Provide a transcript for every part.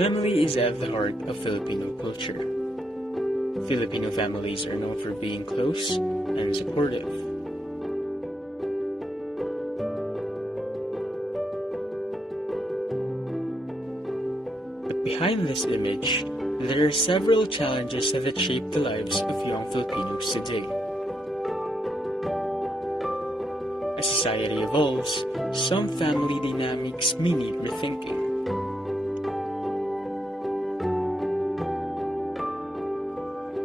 Family is at the heart of Filipino culture. Filipino families are known for being close and supportive. But behind this image, there are several challenges that shape the lives of young Filipinos today. As society evolves, some family dynamics may need rethinking.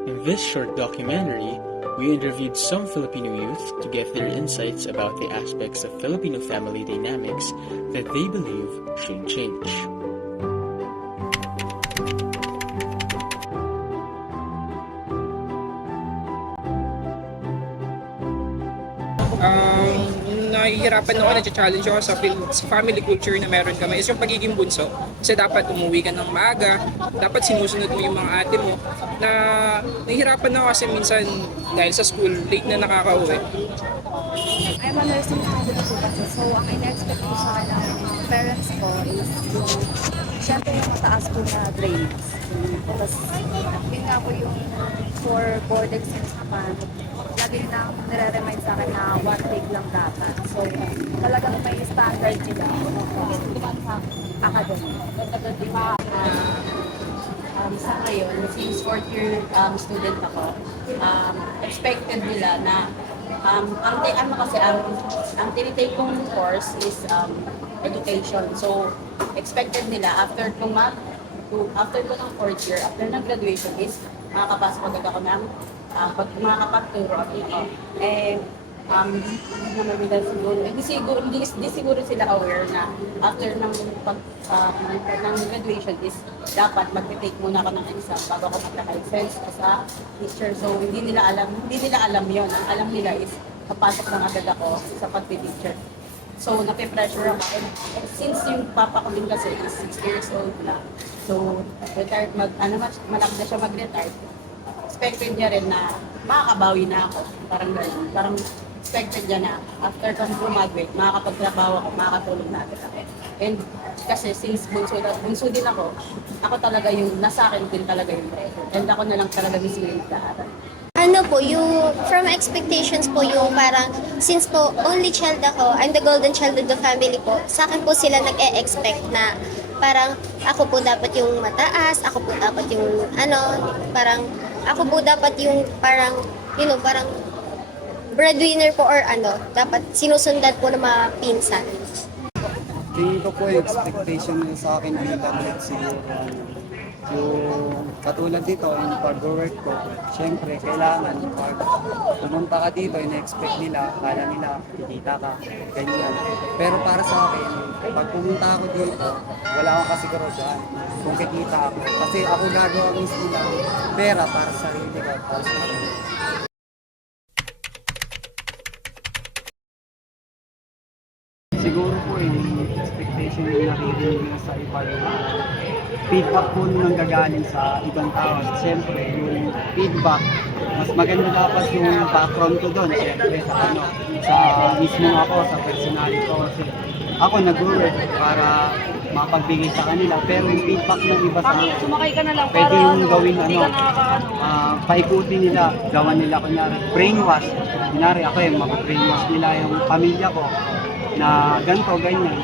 In this short documentary, we interviewed some Filipino youth to get their insights about the aspects of Filipino family dynamics that they believe should change. Nahihirapan ako, nag-challenge ako sa family culture na meron kami is yung pagiging bunso. Kasi dapat umuwi ka ng maaga, dapat sinusunod mo yung mga ate mo. Na nahihirapan ako kasi minsan dahil sa school, late na nakaka-uwi. I'm a nursing student po kasi, so ang in-expect ko sa parents ko is yung syempre yung mataas po na grades. Tapos yun nga po yung for board exams naman, lagi nang nire-remind sa akin na one take lang dapat. So talagang may standard sila academic. Sa ngayon, since fourth year student ako, expected nila na ang tinitake kong course is education. So, expected nila after ko ng fourth year, after ng graduation is makakapasok agad ako ng makakapagturo at ito. Hindi siguro sila aware na after ng graduation is dapat mag-take muna ako ng exam bago ako magka-license sa teacher. So hindi nila alam yon. Ang alam nila is papasok lang agad ako sa pag-teacher. So nape-pressure ako. And since yung papa ko din kasi is 60 years old na. So retired malaki na siya mag-retire. Expected niya rin na makakabawi na ako. Parang expected niya na after kong graduate, makakapagtrabaho ako, makakatulong na agad ako. And kasi since bunso din ako talaga yung, nasa akin din talaga yung pressure. And ako na lang talaga mismo yung nag-aaral. Ano po, yung from expectations po yung parang, since po only child ako, I'm the golden child of the family po, sa akin po sila nag-e-expect na parang ako po dapat yung mataas, ako po dapat yung parang ako po dapat yung parang, parang breadwinner po or dapat sinusundan po ng mga pinsan. Tingin ko po yung expectation nila sa akin bilang siguro yung katulad dito, yung pag-work ko, syempre kailangan pag pumunta ka dito, in-expect nila, kala nila, kikita ka, ganyan. Pero para sa akin, pag pumunta ako dito, wala akong kasiguruhan kung kikita ako. Kasi ako gagawa mismo ng pera para sa sarili ko, para sa sarili. Siguro po yung expectation yung nakikinig nila sa iba yung feedback po nung nanggagaling sa ibang tao. Siyempre, yung feedback, mas maganda dapat yung background ko doon. Siyempre, sa mismo ako, sa personality ko. Kasi ako nag-work para makapagbigay sa kanila. Pero yung feedback ng iba sa akin, pwede yung gawin paikutin nila, gawan nila kunyari, brainwash. Kunyari ako yung mag-brainwash nila yung pamilya ko na ganito, ganyan,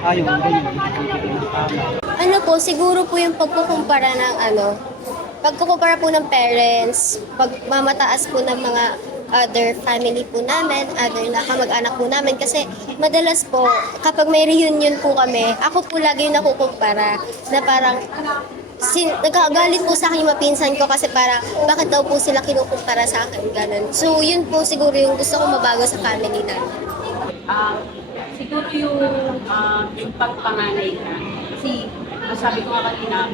ganyan, ibigay ng tama. Siguro po yung pagkukumpara ng pagkukumpara po ng parents, pagmamataas po ng mga other family po namin, other na kamag-anak po namin. Kasi madalas po, kapag may reunion po kami, ako po lagi yung nakukumpara na parang nagkagalit po sa akin yung mapinsan ko kasi parang bakit daw po sila kinukumpara sa akin, ganun. So yun po siguro yung gusto ko mabago sa family namin. Siguro yung pagpanganay ka. Kasi sabi ko nga kanina,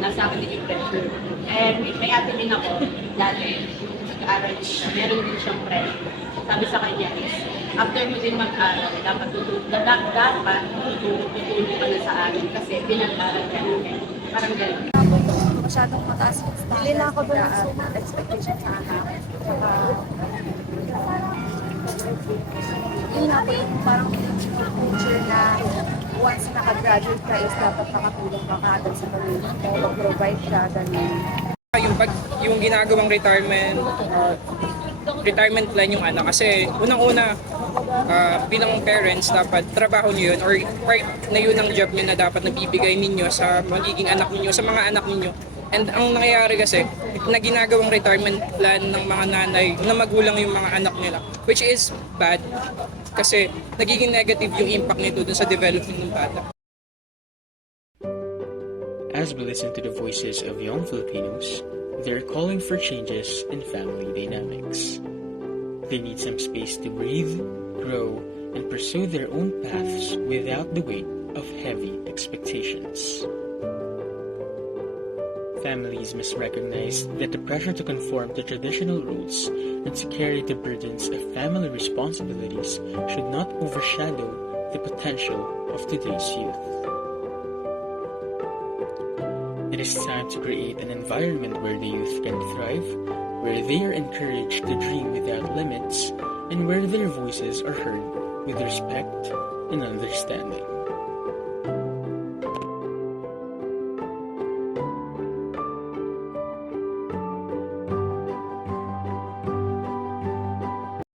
nasa akin din yung pressure. And may ate din ako, dati, nag-aaral din siya, meron din siyang pressure. Sabi sa kanya is, after mo din mag-aaral, dapat tutulong ka na sa amin kasi pinag-aaral ka namin. Parang gano'n. Masyadong mataas yung standard. Hindi na ako doon expectation sa anak. Yun nga po yung parang culture na once nakagraduate ka is dapat makatulong ka kaagad sa pamilya mo, mag-provide ka, ganun. Yung ginagawang retirement plan yung anak kasi unang-una bilang parents dapat trabaho niyo yun or part na yun ang job niyo na dapat nabibigay ninyo sa magiging anak niyo, sa mga anak niyo. And ang nangyayari kasi na ginagawang retirement plan ng mga nanay na magulang yung mga anak nila, which is bad kasi nagiging negative yung impact nito dun sa development ng bata. As we listen to the voices of young Filipinos, they're calling for changes in family dynamics. They need some space to breathe, grow, and pursue their own paths without the weight of heavy expectations. Families must recognize that the pressure to conform to traditional roles and to carry the burdens of family responsibilities should not overshadow the potential of today's youth. It is time to create an environment where the youth can thrive, where they are encouraged to dream without limits, and where their voices are heard with respect and understanding.